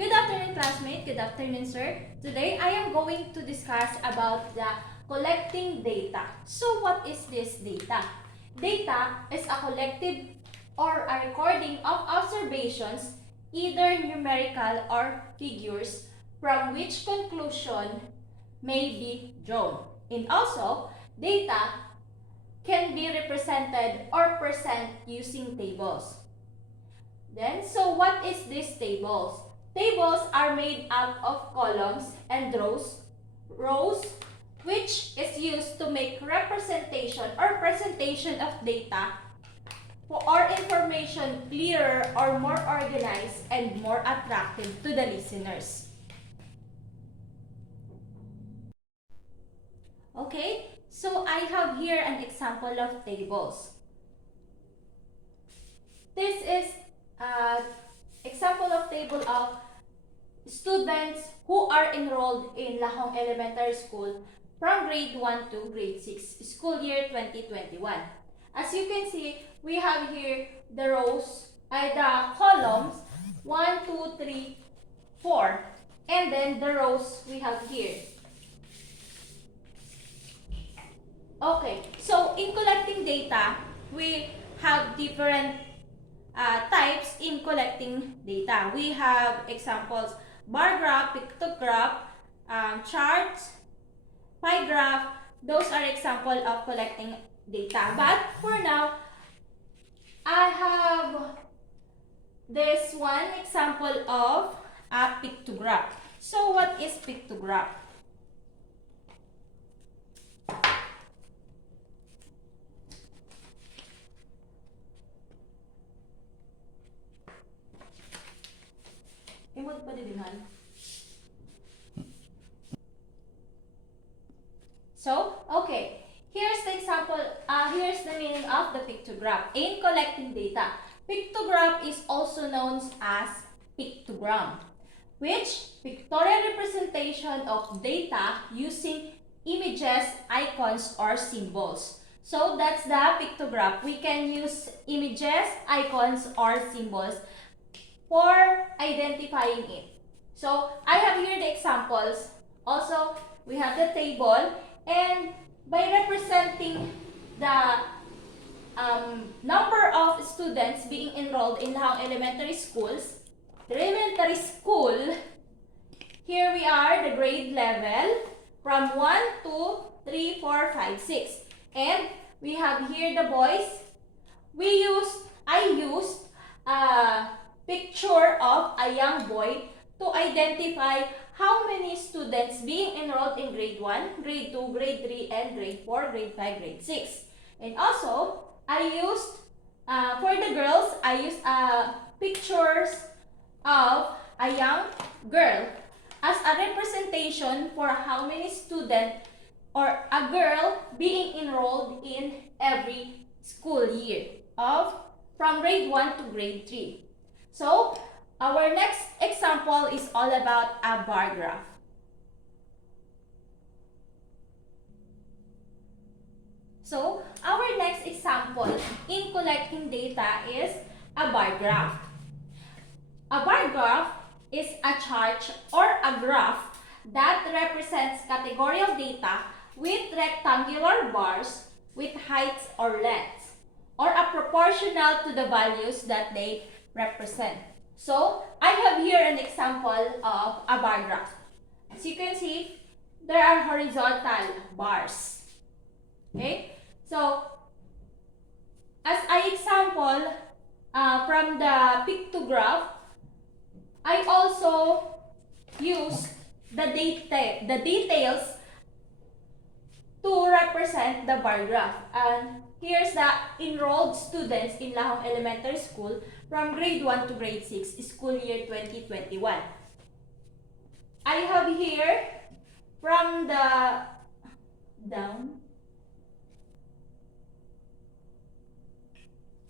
Good afternoon, classmate. Good afternoon, sir. Today, I am going to discuss about the collecting data. So, what is this data? Data is a collective or a recording of observations, either numerical or figures, from which conclusion may be drawn. And also, data can be represented or present using tables. Then, so what is these tables? Tables are made up of columns and rows, which is used to make representation or presentation of data or information clearer or more organized and more attractive to the listeners. Okay, so I have here an example of tables. This is an example of table of students who are enrolled in Lahong Elementary School from grade 1 to grade 6, school year 2021. As you can see, we have here the the columns 1, 2, 3, 4, and then the rows we have here. Okay, so in collecting data, we have different types in collecting data. We have examples: bar graph, pictograph, charts, pie graph. Those are examples of collecting data. But for now, I have this one example of a pictograph. So what is pictograph? So, okay, here's the example, here's the meaning of the pictograph. In collecting data, pictograph is also known as pictogram, which pictorial representation of data using images, icons, or symbols. So, that's the pictograph. We can use images, icons, or symbols for identifying it. So, I have here the examples. Also, we have the table, and by representing the number of students being enrolled in Lahong Elementary Schools, here we are, the grade level from 1, 2, 3, 4, 5, 6. And we have here the boys. I used a picture of a young boy to identify how many students being enrolled in grade 1, grade 2, grade 3, and grade 4, grade 5, grade 6. And also, I used, for the girls, I used pictures of a young girl as a representation for how many students or a girl being enrolled in every school year from grade 1 to grade 3. So, our next example is all about a bar graph. So, our next example in collecting data is a bar graph. A bar graph is a chart or a graph that represents categorical data with rectangular bars with heights or lengths, or are proportional to the values that they represent. So, I have here an example of a bar graph. As you can see, there are horizontal bars. Okay? So, as an example from the pictograph, I also use the details to represent the bar graph. And here's the enrolled students in Lahong Elementary School from grade 1 to grade 6, school year 2021. I have here from the down.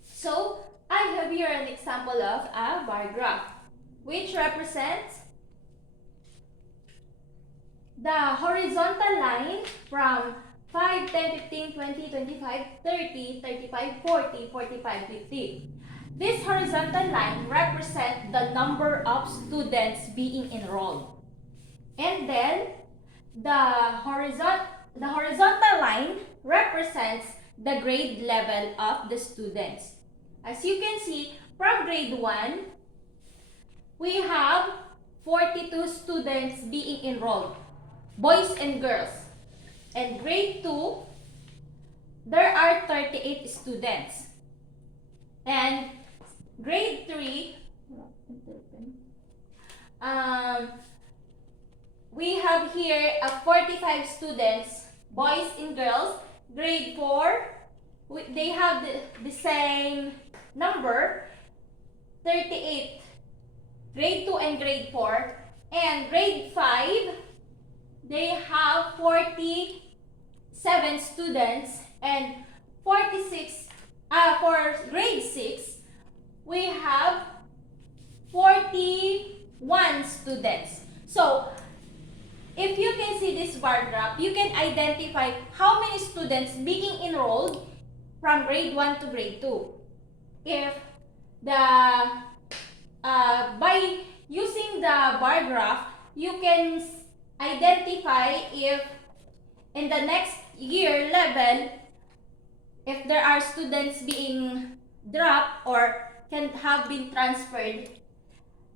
So, I have here an example of a bar graph, which represents the horizontal line from 5, 10, 15, 20, 25, 30, 35, 40, 45, 50. This horizontal line represents the number of students being enrolled. And then the horizontal line represents the grade level of the students. As you can see, from grade 1, we have 42 students being enrolled, boys and girls. And grade 2, there are 38 students. And grade 3, we have here 45 students, boys and girls. Grade 4, they have the same number, 38. Grade 2 and grade 4. And grade 5, they have 47 students. And 46, for grade 6, we have 41 students. So, if you can see this bar graph, you can identify how many students being enrolled from grade 1 to grade 2. If by using the bar graph, you can identify if in the next year level, if there are students being dropped or can have been transferred,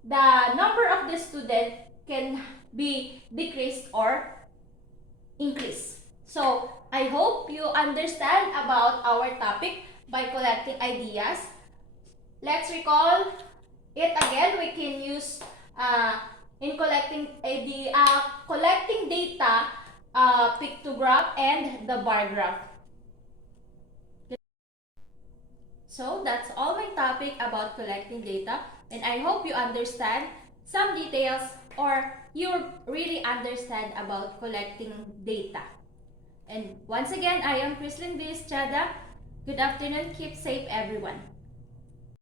the number of the student can be decreased or increased. So, I hope you understand about our topic by collecting ideas. Let's recall it again. We can use in collecting data, pictograph and the bar graph. So that's all my topic about collecting data, and I hope you understand some details or you really understand about collecting data. And once again, I am Chrislyn Vizchada. Good afternoon. Keep safe, everyone.